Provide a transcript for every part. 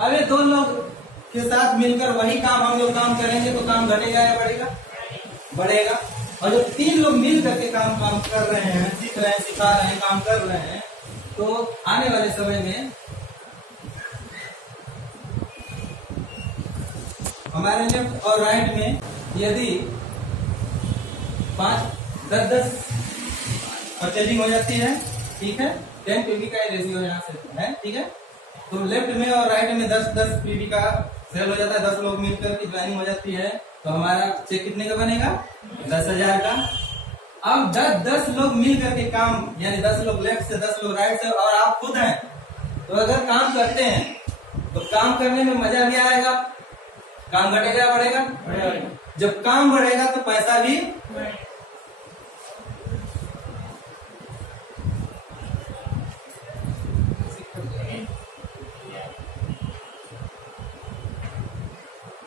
अब ये दो लोग के साथ मिलकर वही काम हम लोग काम करेंगे तो काम घटेगा या बढ़ेगा? बढ़ेगा। और जो तीन लोग मिल करके काम कर रहे हैं, सीख रहे हैं, सिखा रहे हैं, काम कर रहे हैं, तो आने वाले समय में हमारे लेफ्ट और राइट में यदि 5-10 परचेजिंग हो जाती है, ठीक है, 10 पीवी का रेशियो यहाँ से है, ठीक है, तो लेफ्ट में और राइट में 10-10 पीवी का सेल हो जाता है, 10 लोग मिलकर की ज्वाइनिंग हो जाती है, तो हमारा चेक कितने का बनेगा? 10,000 का। अब 10 लोग मिल करके काम, यानी 10 लोग लेफ्ट से, 10 लोग राइट से, और आप खुद हैं, तो अगर काम करते हैं तो काम करने में मजा भी आएगा, काम घटेगा या बढ़ेगा? जब काम बढ़ेगा तो पैसा भी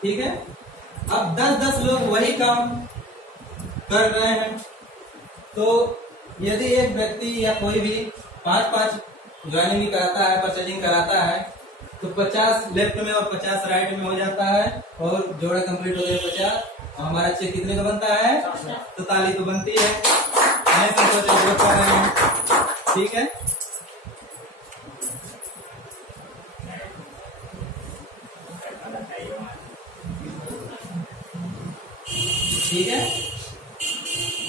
ठीक है। अब 10-10 लोग वही काम कर रहे हैं, तो यदि एक व्यक्ति या कोई भी 5-5 ज्वाइनिंग कराता है, परचेजिंग कराता है, तो 50 लेफ्ट में और 50 राइट में हो जाता है, और जोड़ा कंप्लीट हो गया 50, और हमारा चेक कितने का बनता है? 43 तो बनती है, नहीं संकोच कर रहे हैं, ठीक है। ठीक है,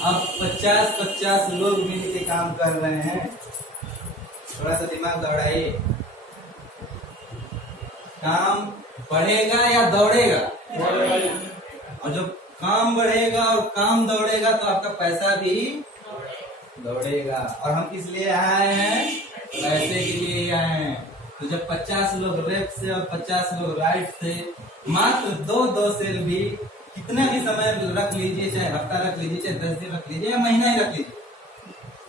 अब 50-50 लोग मिलकर काम कर रहे हैं, थोड़ा सा दिमाग दौड़ाइए, काम बढ़ेगा या दौड़ेगा? और जब काम बढ़ेगा और काम दौड़ेगा तो आपका पैसा भी दौड़ेगा। और हम किस लिए आए हैं? पैसे के लिए आए हैं। तो जब 50 लोग लेफ्ट से और 50 लोग राइट से मात्र 2-2 सेल भी कितना भी समय रख लीजिए, चाहे हफ्ता रख लीजिए, चाहे 10 दिन रख लीजिए या महीना ही रख लीजिए,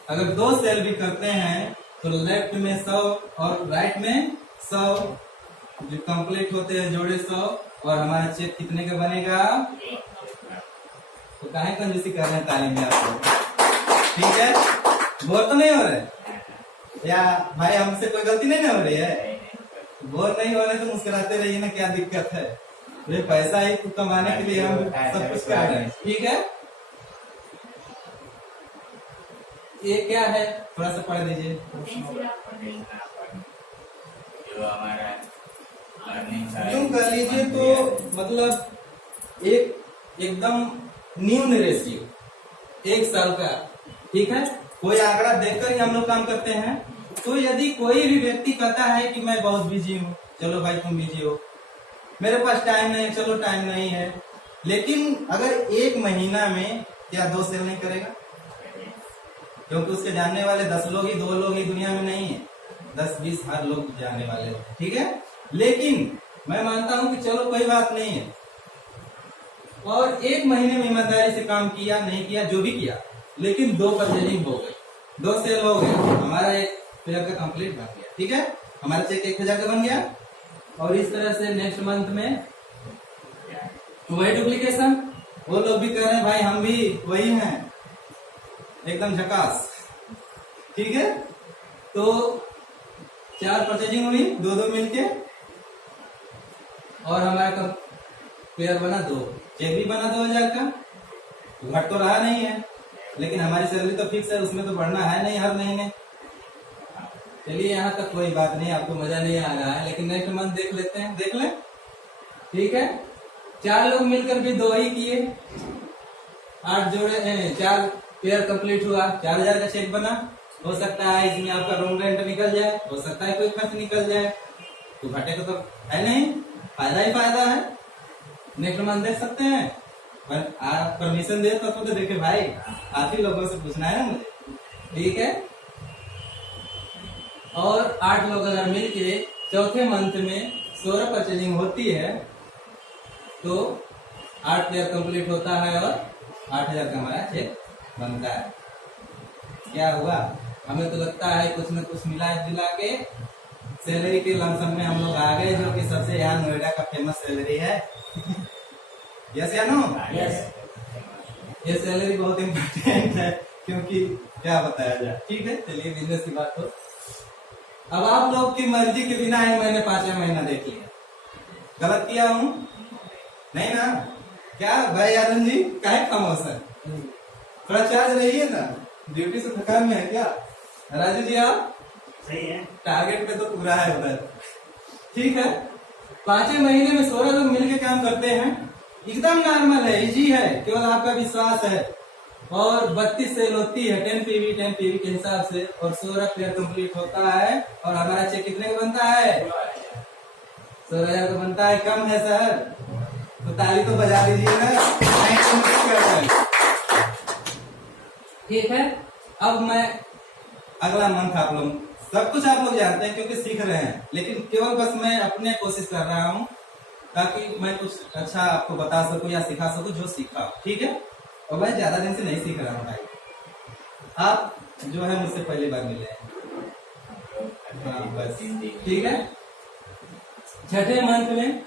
अगर 2 सेल भी करते हैं तो लेफ्ट में 100 और राइट में 100 जो कंप्लीट होते हैं जोड़े 100, और हमारा चेक कितने का बनेगा? तो काहे कंजूसी कर रहे हैं तालीम में आपको? ठीक है, बोर तो नहीं हो रहे या भाई? हमसे कोई गलती नहीं हो रही है? बोर नहीं हो रहे तो मुस्कुराते रहिए ना, क्या दिक्कत है? ये पैसा ही कमाने के लिए हम सब कुछ कर रहे हैं, ठीक है। ये क्या है, थोड़ा सा पढ़ दीजिए। यूं कर लीजिए तो मतलब एकदम न्यून रेशियो 1 साल का, ठीक है। कोई आंकड़ा देखकर ही हम लोग काम करते हैं। तो यदि कोई भी व्यक्ति कहता है कि मैं बहुत बिजी हूँ, चलो भाई तुम बिजी हो, मेरे पास टाइम नहीं है, चलो टाइम नहीं है, लेकिन अगर 1 महीना में क्या 2 सेल नहीं करेगा? क्योंकि उसके जानने वाले 10 लोग ही, 2 लोग ही दुनिया में नहीं है, 10-20 हर लोग जानने वाले हो, ठीक है। लेकिन मैं मानता हूं कि चलो कोई बात नहीं है, और 1 महीने में ईमानदारी से काम किया, नहीं किया, जो भी किया, लेकिन 2 परचेजिंग हो गई, 2 सेल हो गए, हमारा 1 पेयर का कंप्लीट बन गया, ठीक है। हमारा चेक 1000 का बन गया। और इस तरह से नेक्स्ट मंथ में वही डुप्लीकेशन, वो लोग भी कर रहे हैं, भाई हम भी वही हैं, एकदम झकास, ठीक है। तो 4 परचेजिंग हुई, 2-2 मिलके, और हमारा पेयर बना 2, चेक भी बना 2000 का, घट तो रहा नहीं है, लेकिन हमारी सैलरी तो फिक्स है, उसमें तो बढ़ना है नहीं हर महीने। चलिए यहाँ तक कोई बात नहीं, आपको मजा नहीं आ रहा है, लेकिन नेक्स्ट मंथ देख लेते हैं, देख लें, ठीक है। 4 लोग मिलकर भी 2 ही किए, 8 जोड़े, 4 पेयर कंप्लीट हुआ, 4000 का चेक बना। हो सकता है इसमें आपका रूम रेंट निकल जाए, हो सकता है कोई खर्च निकल जाए, तो घाटे को तो है नहीं, फायदा ही फायदा है। नेक्स्ट मंथ देख सकते हैं, पर आप परमिशन दे तो देखे भाई, आप ही लोगों से पूछना है ना मुझे, ठीक है। और 8 लोग अगर मिलके चौथे मंथ में 16 परचेजिंग होती है, तो 8 पेयर कंप्लीट होता है और 8000 का हमारा चेक बनता है। क्या हुआ? हमें तो लगता है कुछ न कुछ मिला जुला के सैलरी के लमसम में हम लोग आ गए, जो कि सबसे यहाँ नोएडा का फेमस सैलरी है। यस या नो? यस। ये सैलरी बहुत इम्पोर्टेंट है, क्योंकि क्या बताया जाए, ठीक है। चलिए बिजनेस की बात हो। अब आप लोग की मर्जी के बिना ही मैंने 5वां महीना देख लिया। गलत किया हूँ नहीं ना? क्या भाई आनंद जी, काहे खामोश है? थोड़ा चार्ज रहिए ना, ड्यूटी से थकान में है क्या? राजू जी आप सही है, टारगेट पे तो पूरा है उधर। ठीक है, 5वें महीने में 16 लोग मिलकर काम करते हैं, एकदम नॉर्मल है, इजी है, केवल आपका विश्वास है। और 32 सेल होती है 10 पीवी के हिसाब से, और 16 पेयर कंप्लीट होता है। और हमारा चेक कितने का बनता है? 16,000 का बनता है। कम है सर तो ताली तो बजा दीजिए ना। ठीक है, अब मैं अगला मंथ आप लोग सब कुछ आप लोग जानते हैं क्योंकि सीख रहे हैं, लेकिन केवल बस मैं अपने कोशिश कर रहा हूँ ताकि मैं कुछ अच्छा आपको बता सकूं या सिखा सकूं जो सीखा। ठीक है, और मैं ज्यादा दिन से नहीं सीख रहा हूँ भाई, आप जो है मुझसे पहली बार मिले हैं। हाँ बस ठीक है। छठे मंथ में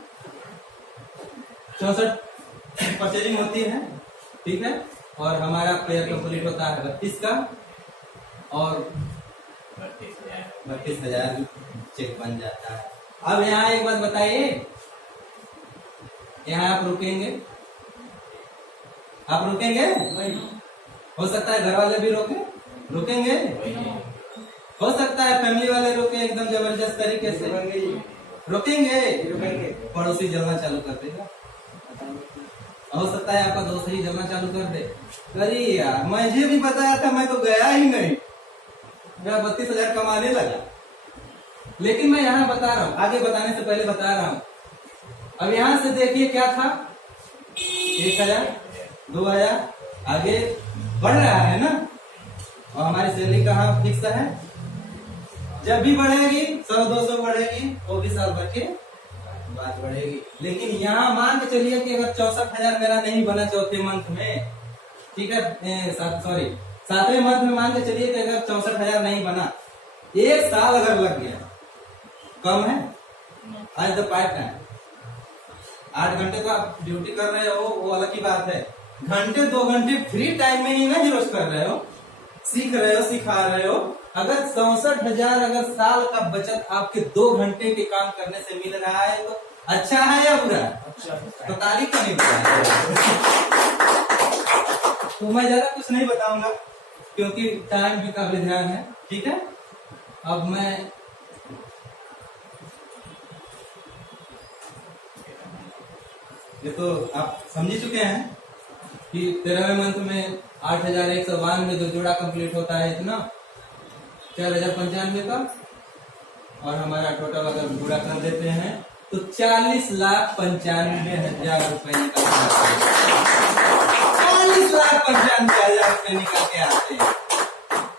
64 परचेजिंग होती है। ठीक है, और हमारा पेयर कंप्लीट होता है 32 का, और 32,000 चेक बन जाता है। अब यहाँ एक बात बताइए, यहाँ आप रुकेंगे? आप रुकेंगे? हो सकता है घर वाले भी रुकेंगे? हो सकता है फैमिली वाले रोके एकदम जबरदस्त तरीके से। रुकेंगे? पड़ोसी जलना चालू कर देगा। हो सकता है आपका दोस्त ही जलना चालू कर दे। अरे यार मुझे भी बताया था, मैं तो गया ही नहीं, मैं 32,000 कमाने लगा। लेकिन मैं यहाँ बता रहा हूँ, आगे बताने से पहले बता रहा हूँ। अब यहाँ से देखिए क्या था, 1,000 2,000 आगे बढ़ रहा है ना। और हमारी सैलरी कहाँ फिक्स है? जब भी बढ़ेगी 100-200 बढ़ेगी, वो भी साल भर के बाद बढ़ेगी। लेकिन यहाँ मान के चलिए कि अगर 64,000 मेरा नहीं बना चौथे मंथ में, ठीक है, सॉरी 7वें मंथ में मान के चलिए कि अगर 64,000 नहीं बना, एक साल अगर लग गया, कम है? आज द पार्ट टाइम 8 घंटे तो आप ड्यूटी कर रहे हो, वो अलग की बात है। घंटे 2 घंटे फ्री टाइम में ही नहीं रोज कर रहे हो, सीख रहे हो, सिखा रहे हो। अगर 64,000 अगर साल का बचत आपके 2 घंटे के काम करने से मिल रहा है तो अच्छा है या बुरा? अच्छा। तो तारीफ तो नहीं बुरा। तो मैं ज्यादा कुछ नहीं बताऊंगा क्योंकि टाइम भी काफी ध्यान है। ठीक है, अब मैं ये तो आप समझ चुके हैं कि 13वें मंथ में 8,192 जो जोड़ा कंप्लीट होता है इतना 4,095 का, और हमारा टोटल अगर पूरा कर देते हैं तो 40,95,000 रुपए निकल के आते हैं। 40,95,000 रुपए निकल के आते हैं।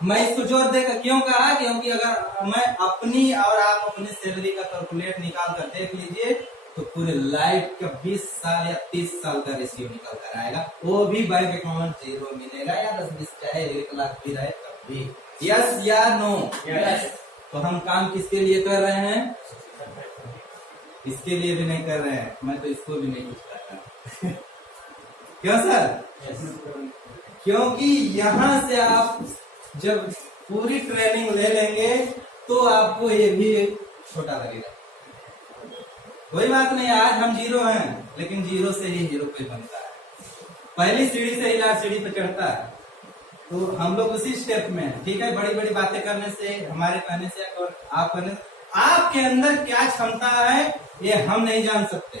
मैं इसको जोर देकर क्यों कहा? क्योंकि अगर मैं अपनी और आप अपनी सैलरी का कैलकुलेट निकाल कर देख लीजिए तो पूरे लाइफ का 20 साल या 30 साल का रेशियो निकल कर आएगा। वो भी बैंक अकाउंट 0 मिलेगा, या 10-20 चाहे 1 लाख भी रहे तब भी। यस या नो? यस। तो हम काम किसके लिए कर रहे हैं? इसके लिए भी नहीं कर रहे हैं, मैं तो इसको भी नहीं कुछ कर रहा। क्यों सर? क्योंकि यहाँ से आप जब पूरी ट्रेनिंग ले लेंगे तो आपको ये भी छोटा लगेगा। कोई बात नहीं, आज हम 0 हैं, लेकिन 0 से ही हीरो पे बनता है। पहली सीढ़ी से ही लास्ट सीढ़ी पे चढ़ता है, तो हम लोग उसी स्टेप में हैं। ठीक है, बड़ी बड़ी बातें करने से, हमारे कहने से और आप कहने से, आपके अंदर क्या क्षमता है ये हम नहीं जान सकते,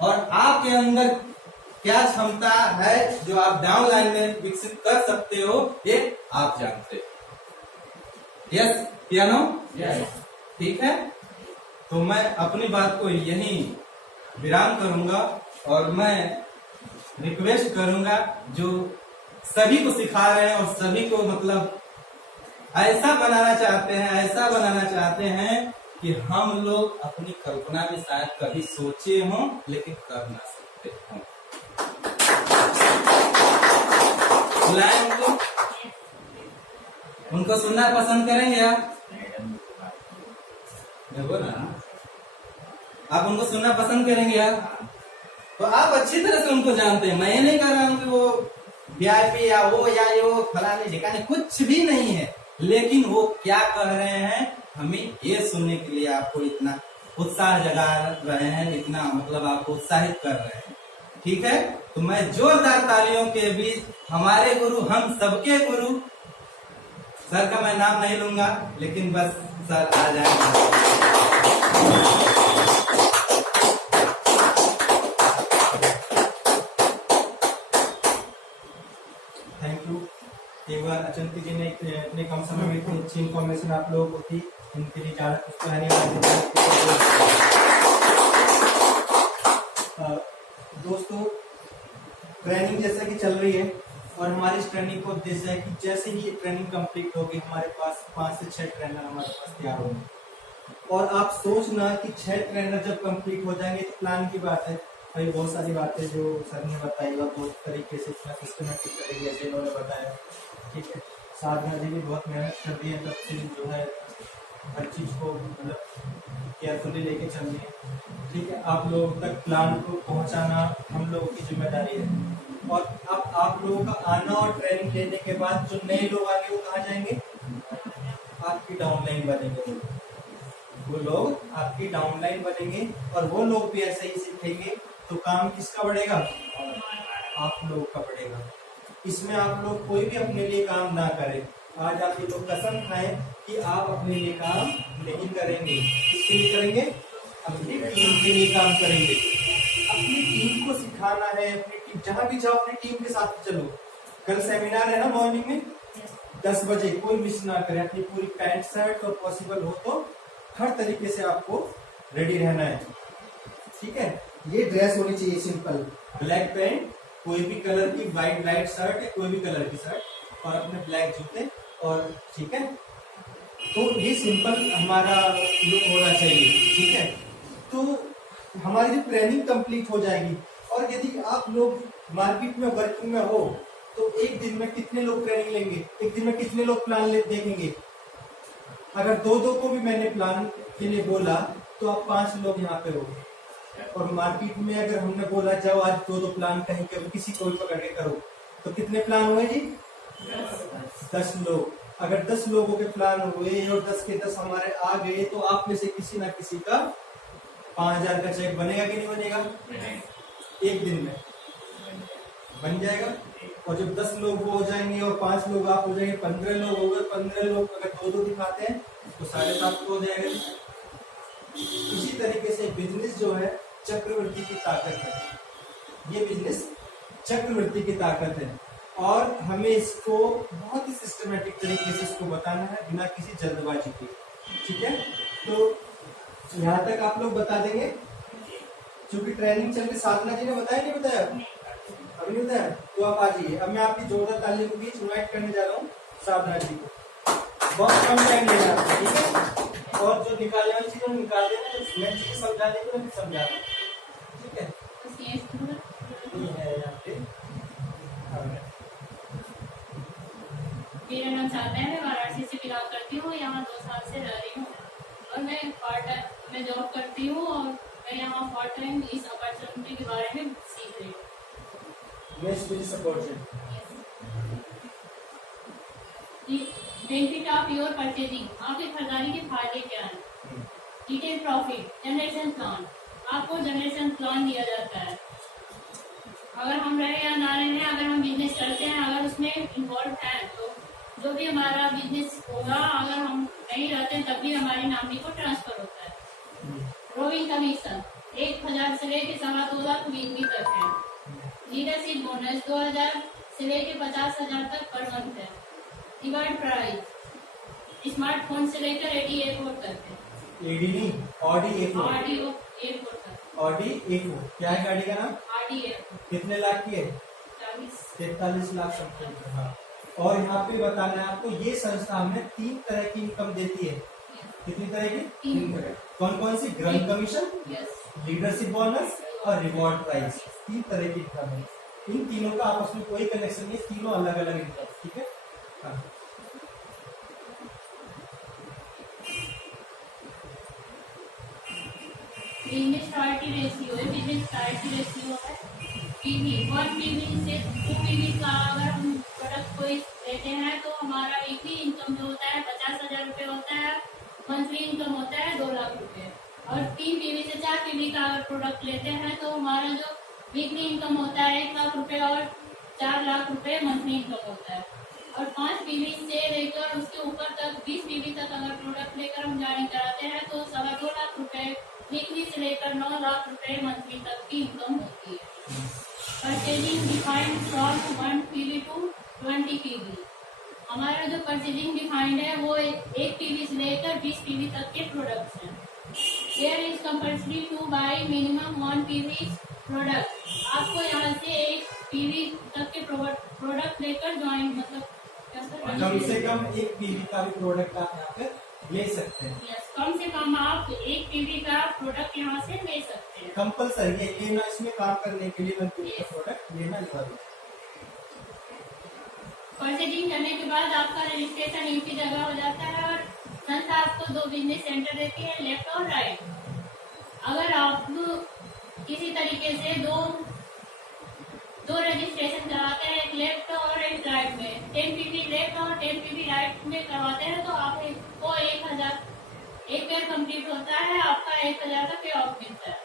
और आपके अंदर क्या क्षमता है जो आप डाउन लाइन में विकसित कर सकते हो ये आप जानते हो। यस या नो? यस। ठीक है, तो मैं अपनी बात को यहीं विराम करूंगा, और मैं रिक्वेस्ट करूंगा जो सभी को सिखा रहे हैं और सभी को मतलब ऐसा बनाना चाहते हैं, ऐसा बनाना चाहते हैं कि हम लोग अपनी कल्पना में शायद कभी सोचे हों लेकिन कर ना सकते हों। बुलाएं उनको सुनना पसंद करेंगे आप? देखो ना, आप उनको सुनना पसंद करेंगे आप? तो आप अच्छी तरह से उनको जानते हैं। मैं ये नहीं कह रहा हूँ कि वो वीआईपी या वो या ये वो फलाने ठिकाने, कुछ भी नहीं है। लेकिन वो क्या कह रहे हैं हमें ये सुनने के लिए आपको इतना उत्साह जगा रहे हैं, इतना मतलब आपको उत्साहित कर रहे हैं। ठीक है, तो मैं जोरदार तालियों के बीच हमारे गुरु, हम सबके गुरु सर का मैं नाम नहीं लूंगा, लेकिन बस सर आ जाएंगे। Thank you. एक बार अचंती जी ने इतने कम समय में इतनी अच्छी इन्फॉर्मेशन आप लोगों को दी, इनके लिए ज़्यादा कुछ तो है नहीं। दोस्तों, ट्रेनिंग जैसे कि चल रही है और हमारी इस ट्रेनिंग को उद्देश्य है कि जैसे ही ट्रेनिंग कंप्लीट होगी हमारे पास 5 से 6 ट्रेनर हमारे पास तैयार होंगे। और आप सोचना कि 6 ट्रेनर जब कंप्लीट हो जाएंगे तो प्लान की बात है भाई, बहुत सारी बातें जो सर ने बताई और बहुत तरीके से इतना सिस्टमेटिक तरीके से इन्होंने बताया। ठीक है, साधना जी भी बहुत मेहनत कर रही है, तब से जो है हर चीज़ को मतलब केयरफुली लेके चल रही है। ठीक है, आप लोगों तक प्लान को पहुंचाना हम लोगों की जिम्मेदारी है। और अब आप लोगों का आना और ट्रेनिंग लेने के बाद जो नए लोग आगे वो कहाँ जाएंगे? आपकी डाउनलाइन बनेंगे, वो लोग आपकी डाउनलाइन बनेंगे और वो लोग भी ऐसे ही सीखेंगे। तो काम किसका बढ़ेगा? आप लोगों का बढ़ेगा। इसमें आप लोग कोई भी अपने लिए काम ना करें। आज आप ये लोग कसम खाएं कि आप अपने लिए काम नहीं करेंगे। किसके लिए करेंगे? अपनी टीम के लिए काम करेंगे। अपनी टीम को सिखाना है, अपनी टीम जहां भी जाओ अपनी टीम के साथ चलो। कल सेमिनार है ना मॉर्निंग में 10 बजे, कोई मिस ना करें। अपनी पूरी पैंट शर्ट और पॉसिबल हो तो हर तरीके से आपको रेडी रहना है। ठीक है, ये ड्रेस होनी चाहिए सिंपल, ब्लैक पैंट, कोई भी कलर की व्हाइट लाइट शर्ट है, कोई भी कलर की शर्ट और अपने ब्लैक जूते। और ठीक है, तो ये सिंपल हमारा लुक होना चाहिए। ठीक है, तो हमारी जो ट्रेनिंग कंप्लीट हो जाएगी और यदि आप लोग मार्केट में वर्किंग में हो तो एक दिन में कितने लोग ट्रेनिंग लेंगे? एक दिन में कितने लोग प्लान देखेंगे? अगर 2-2 को भी मैंने प्लान के लिए बोला तो आप 5 लोग यहाँ पे हो। और मार्केट में अगर हमने बोला जाओ आज 2-2 प्लान कहीं के किसी को भी पकड़ के करो, तो कितने प्लान हुए जी? 10 लोग। अगर 10 लोगों के प्लान हुए और 10 के 10 हमारे आ गए तो आप में से किसी ना किसी का 5000 का चेक बनेगा कि नहीं बनेगा? एक दिन में बन जाएगा। और जब 10 लोग हो जाएंगे और 5 लोग आप हो जाएंगे, 15 लोग हो गए। 15 लोग अगर 2-2 दिखाते हैं तो 750 हो जाएगा। इसी तरीके से बिजनेस जो है चक्रवृद्धि की ताकत है। ये बिजनेस चक्रवृद्धि की ताकत है और हमें इसको बहुत ही सिस्टमेटिक तरीके से इसको बताना है बिना किसी जल्दबाजी के। ठीक है, तो यहाँ तक आप लोग बता देंगे क्योंकि ट्रेनिंग चल रही। साधना जी ने बताया नहीं बताया? अभी नहीं बताया? तो आप आ जाइए। अब मैं आपकी जोरदार तालियों के बीच इन्वाइट करने जा रहा हूँ साधना जी को। बहुत कम टाइम लेना है, ठीक है? और जो निकालने वाली चीजें निकाल देना, मैं चीजें समझाने को नहीं समझा रहा। ठीक है, ये है यहाँ पे। मेरा नाम साधना है, मैं वाराणसी से बिलोंग करती हूँ। यहाँ 2 साल से रह रही हूँ और मैं पार्ट टाइम में जॉब करती हूँ और मैं यहाँ पार्ट टाइम इस अपॉर्चुनिटी के बारे में सीख रही हूँ। बेनिफिट ऑफ योर परचेजिंग, आपकी खरीदारी के फायदे क्या हैं? डिटेल प्रॉफिट, जनरेशन प्लान, आपको जनरेशन प्लान दिया जाता है। अगर हम रहे या ना रहे, अगर हम बिजनेस करते हैं, अगर उसमें इन्वॉल्व हैं तो जो भी हमारा बिजनेस होगा, अगर हम नहीं रहते तब भी हमारी नॉमिनी को ट्रांसफर होता है। ग्रोइंग कमीशन 1000 से लेकर 2.25 लाख वीकली तक है। लीडरशिप बोनस 2000 से लेकर 50,000 तक पर मंथ है। रिवार्ड प्राइस स्मार्टफोन से लेकर AD A4 तक है। AD नहीं, Audi A4। Audi A4 तक। Audi A4 क्या है गाड़ी का नाम? Audi A4 कितने लाख की है? 43 लाख समथिंग। हाँ, और यहाँ पे बताना है आपको, ये संस्था हमें 3 तरह की इनकम देती है। कितनी तरह की? 3 तरह। कौन कौन सी? ग्रांट कमीशन, लीडरशिप बोनस और रिवॉर्ड प्राइस। 3 तरह की इनकम है। इन तीनों का आपस में कोई कनेक्शन नहीं, तीनों अलग अलग इनकम। ठीक है, हाँ। बिजनेस प्रायोरिटी रेशियो है। बिजनेस प्रायोरिटी रेशियो है PV 1 PV से 2 PV का अगर हम प्रोडक्ट कोई लेते हैं तो हमारा वीकली इनकम जो होता है 50,000 रुपये होता है मंथली इनकम होता है 2 लाख रुपए। और 3 पीवी से 4 पीवी का अगर प्रोडक्ट लेते हैं तो हमारा जो वीकली इनकम होता है 1 लाख रुपए और 4 लाख रुपए मंथली इनकम होता है। और 5 पीवी से लेकर उसके ऊपर तक 20 पीवी तक अगर प्रोडक्ट लेकर हम जारी कराते हैं तो 2.25 लाख रुपए वीकली से लेकर 9 लाख रुपए मंथली तक की इनकम होती है। Purchasing defined from 1 PV to 20 PV. हमारा जो परचेजिंग डिफाइंड है वो 1 पीवी से लेकर 20 पीवी तक के प्रोडक्ट्स हैं। There is compulsory to buy minimum 1 PV product. आपको यहाँ से 1 पीवी तक के प्रोडक्ट लेकर ज्वाइन मतलब कम से कम 1 पीवी का भी प्रोडक्ट आप यहाँ पे ले सकते हैं। यस, कम से कम आप 1 पीवी का प्रोडक्ट यहाँ से ले सकते हैं। कंपलसरी है लेना, इसमें काम करने के लिए 1 पीवी का प्रोडक्ट लेना जरूरी है। परचेजिंग करने के बाद आपका रजिस्ट्रेशन एक ही जगह हो जाता है और संस्था आपको 2 बिजनेस सेंटर देती है, लेफ्ट और राइट। अगर आप किसी तरीके से दो रजिस्ट्रेशन करवाते हैं, एक लेफ्ट और एक राइट में, 10 पीवी लेफ्ट और 10 पीवी राइट में करवाते हैं तो आपको 1000 एक पेयर कंप्लीट होता है, आपका 1000 का पे ऑफ मिलता है।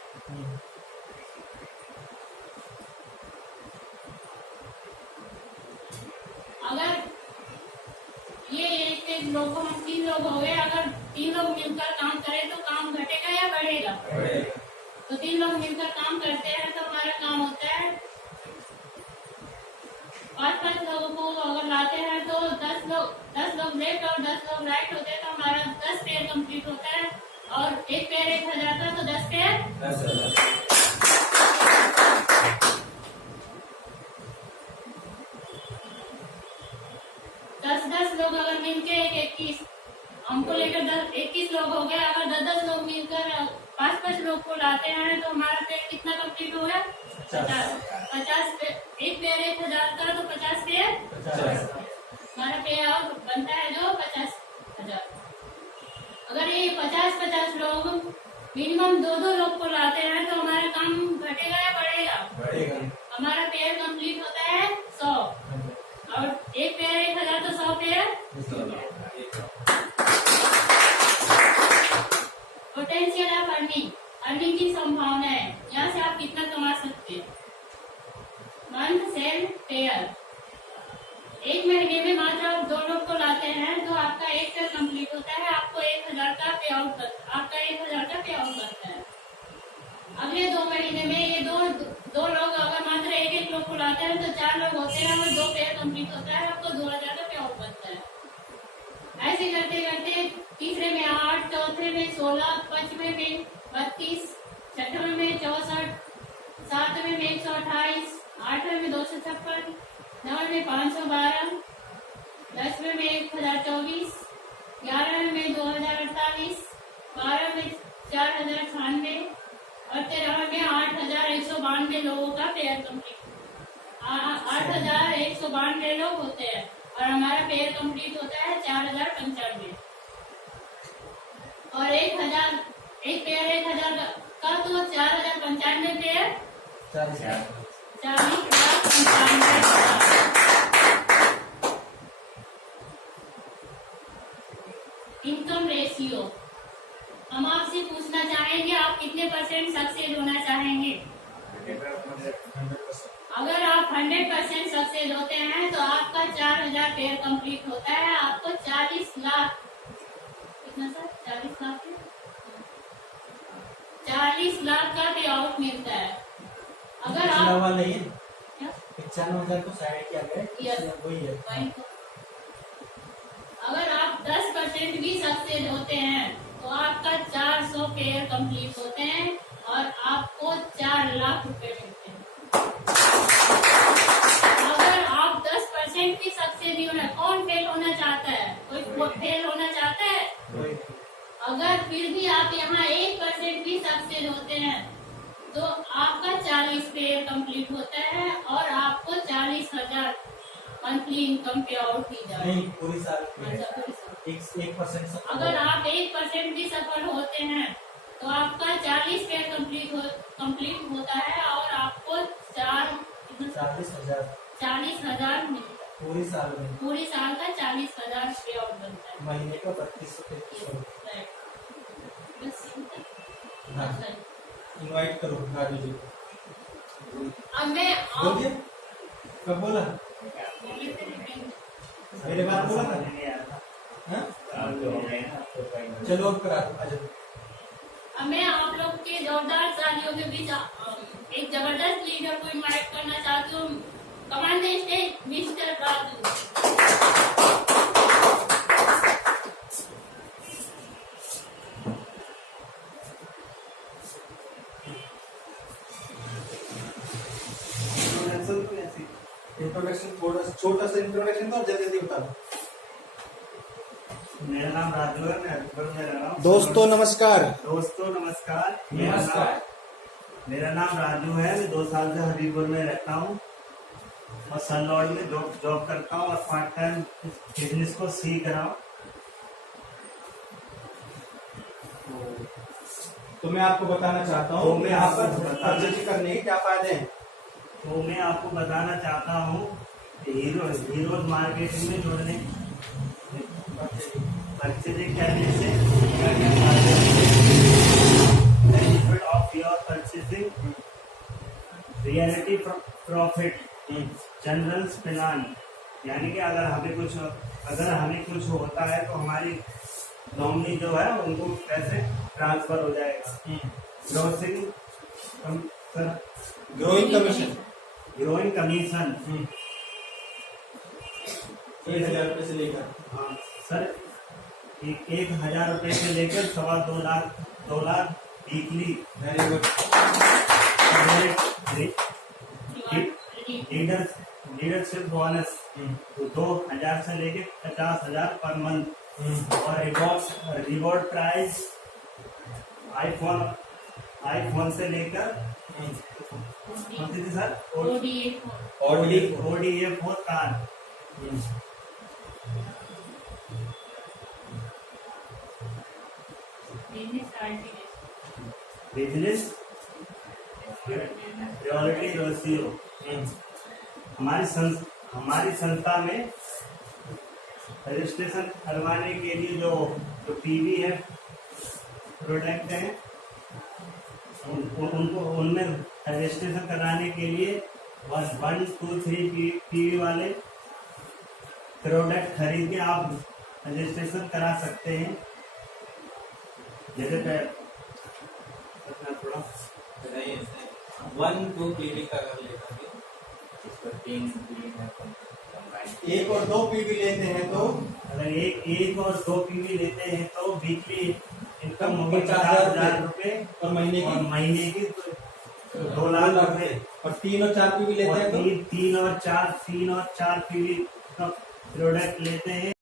अगर ये एक लोग को हम 3 लोग हो गए, अगर 3 लोग मिलकर काम करें तो काम घटेगा या बढ़ेगा? तो 3 लोग मिलकर काम करते हैं तो हमारा काम होता है 5-5 लोगों को अगर लाते हैं तो 10 लोग लेफ्ट और 10 लोग राइट होते हैं तो हमारा 10 पेयर कंप्लीट होता है। और एक पेयर 1000 का तो 10 पेयर 10 लोग अगर मिलके 21 हमको लेकर 21 लोग हो गए। अगर 10 लोग मिलकर 5-5 लोग को लाते हैं तो हमारा पेयर कितना कंप्लीट हो गया? 50। एक पेयर 1000 का तो 50 पेयर हमारा पेयर बनता है जो 50,000। अगर ये 50-50 लोग मिनिमम 2-2 लोग को लाते हैं तो हमारा काम घटेगा या बढ़ेगा? हमारा पेयर कंप्लीट होता है 100 और एक पेयर 1000 तो 100 पेयर। पोटेंशियल ऑफ अर्निंग की संभावना है, यहाँ से आप कितना कमा सकते हैं। मंथ सेल पेयर, एक महीने में मात्र आप 2 लोग को लाते हैं तो आपका 1 पेयर कंप्लीट होता है, आपको 1000 का पे आउट करता है। अगले 2 महीने में ये दो लोग अगर मात्र 1 लोग को लाते हैं तो 4 लोग होते हैं और 2 पेयर कंप्लीट होता है, आपको 2000 का पे आउट बनता है। ऐसे करते करते तीसरे में 8, चौथे में 16, 5वें में 32, 6वें में 64, 7वें में 128, 8वें में 256, 9वें में 512, 10वें में 1024, 11वें में 2048, 12वें में 4096 और 13वें में 8192 लोगों का पेयर कंप्लीट 8192 लोग होते हैं और हमारा पेयर कंप्लीट होता है 4095। और 1000 एक पेयर 1000 का तो 4095 पेयर 40,95। इनकम रेशियो, हम आपसे पूछना चाहेंगे आप कितने % सक्सेस होना चाहेंगे? अगर आप 100% सक्सेस होते हैं तो आपका 4000 पेयर कंप्लीट होता है, आपको 40 लाख, कितना सर? 40 लाख 40 लाख का पे आउट मिलता है। अगर आप वाला ये 95,000 को साइड किया गया है, वही है। अगर आप 10% भी सक्सेस होते हैं तो आपका 400 पेयर कंप्लीट होते हैं और आपको 4 लाख रुपए मिलते हैं। अगर आप 10% भी सक्सेस नहीं होना, कौन फेल होना चाहता है? कोई फेल होना चाहता है? अगर फिर भी आप यहाँ 1% भी सक्सेस होते हैं तो आपका 40 पेयर कंप्लीट होता है और आपको 40,000 मंथली इनकम पे आउट की जाए पूरी साल। 1% अगर आप 1% भी सफल होते हैं तो आपका 40 पेयर कंप्लीट होता है और आपको 40,000 मिलता है पूरी साल का 40,000 पे आउट बनता है। महीने का 3200। हाँ सही। इनवाइट करो राजू जी को। अब मैं बोलिए, कब बोला? मेरे बात बोला था? हाँ? चलो अब करा दो, आ जाओ। अब मैं आप लोग के जोरदार तालियों के बीच एक जबरदस्त लीडर को इनवाइट करना चाहती हूँ। Command the stage mister Raju. Introduction थोड़ा छोटा सा इंट्रोडक्शन तो जल्दी जल्दी बता दो। मेरा नाम राजू है, मैं अकबर में रह रहा हूँ। दोस्तों नमस्कार। दोस्तों नमस्कार। नमस्कार। मेरा नाम राजू है, मैं 2 साल से हबीबपुर में रहता हूँ और सनलॉर्ड में जॉब करता हूँ और पार्ट टाइम बिजनेस को सीख रहा हूँ। तो मैं आपको बताना चाहता तो हूँ मैं कि यहाँ आपको पर बताना- परचेज करने के क्या फायदे हैं। तो मैं आपको बताना चाहता हूँ कि हीरो मार्केटिंग में जुड़ने परचेजिंग करने से क्या क्या फायदे हैं। Benefit of your purchasing, reality profit, general plan, यानी कि अगर हमें कुछ होता है तो हमारी नॉमिनी जो है उनको पैसे ट्रांसफर हो जाएगा। Growing commission growing commission. 1000 रुपए से लेकर हाँ सर, 1,000 रुपए से लेकर 2 lakh weekly. Very good. Leadership bonus 2,000 से लेके 50,000 पर मंथ। और रिवॉर्ड प्राइस आईफोन से लेकर कौन सी थी sir? ODA 4 car. Business reality ratio. हमारी संस्था में रजिस्ट्रेशन करवाने के लिए जो पीवी है प्रोडक्ट है उनको उनमें रजिस्ट्रेशन कराने के लिए 1, 2, 3 पीवी वाले प्रोडक्ट खरीद के आप रजिस्ट्रेशन करा सकते हैं। जैसे थोड़ा 1, 2 पीवी का कर लेता हूँ। इस पर 3 पीवी है कंबाइन। 1 और 2 पीवी लेते हैं तो अगर एक और 2 पीवी लेते हैं तो वीकली इनकम होगी 50,000 50,000 रुपए और महीने और की महीने की 2 लाख रुपए। और 3 और 4 पीवी लेते और हैं तो 3 और 4 पीवी का प्रोडक्ट लेते हैं